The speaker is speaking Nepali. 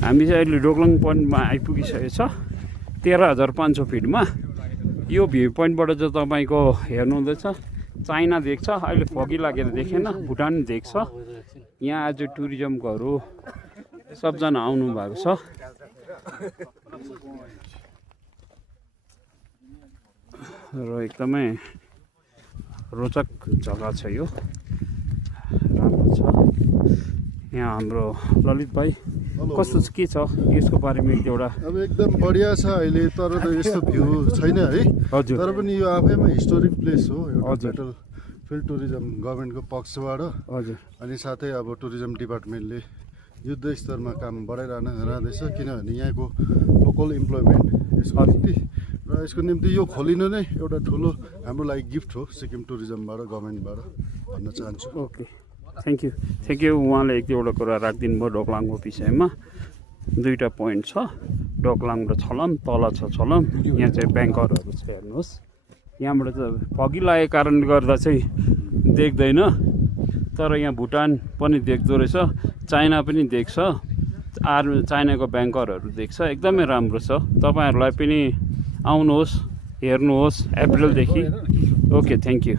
हामी चाहिँ अहिले डोक्लाङ पोइन्टमा आइपुगिसकेको छ 13,500 फिटमा। यो भ्यू पोइन्टबाट चाहिँ तपाईँको हेर्नुहुँदैछ चाइना देख्छ। अहिले फगी लागेर देखेन, भुटान देख्छ। यहाँ आज टुरिज्मकोहरू सबजना आउनु भएको छ। र एकदमै रोचक जग्गा छ यो, राम्रो छ। यहाँ हाम्रो ललित भाइ कस्तो के छ यसको बारेमा एक एउटा? अब एकदम बढिया छ अहिले, तर त यस्तो भ्यू छैन है। हजुर। तर पनि यो आफैमा हिस्टोरिक प्लेस हो, हजुर। एउटा फिल्ड टुरिज्म गभर्मेन्टको पक्षबाट। हजुर। अनि साथै अब टुरिज्म डिपार्टमेन्टले युद्ध स्तरमा काम बढाइरहँदैछ, किनभने यहाँको लोकल इम्प्लोइमेन्ट यसको निम्ति र यसको निम्ति यो खोलिनु नै एउटा ठुलो हाम्रो लागि गिफ्ट हो सिक्किम टुरिज्मबाट, गभर्मेन्टबाट भन्न चाहन्छु। Okay, thank you. उहाँले एक दुईवटा कुरा राखिदिनु भयो डोक्लाङको विषयमा। दुईवटा पोइन्ट छ, डोक्लाङ र छलम। तल छ छलम, यहाँ चाहिँ ब्याङ्करहरू छ। हेर्नुहोस् यहाँबाट चाहिँ फगी लागेको कारणले गर्दा चाहिँ देख्दैन, तर यहाँ भुटान पनि देख्दो रहेछ, चाइना पनि देख्छ, चाइनाको ब्याङ्करहरू देख्छ। एकदमै राम्रो छ। तपाईँहरूलाई पनि आउनुहोस्, हेर्नुहोस् अप्रिलदेखि। Okay, thank you.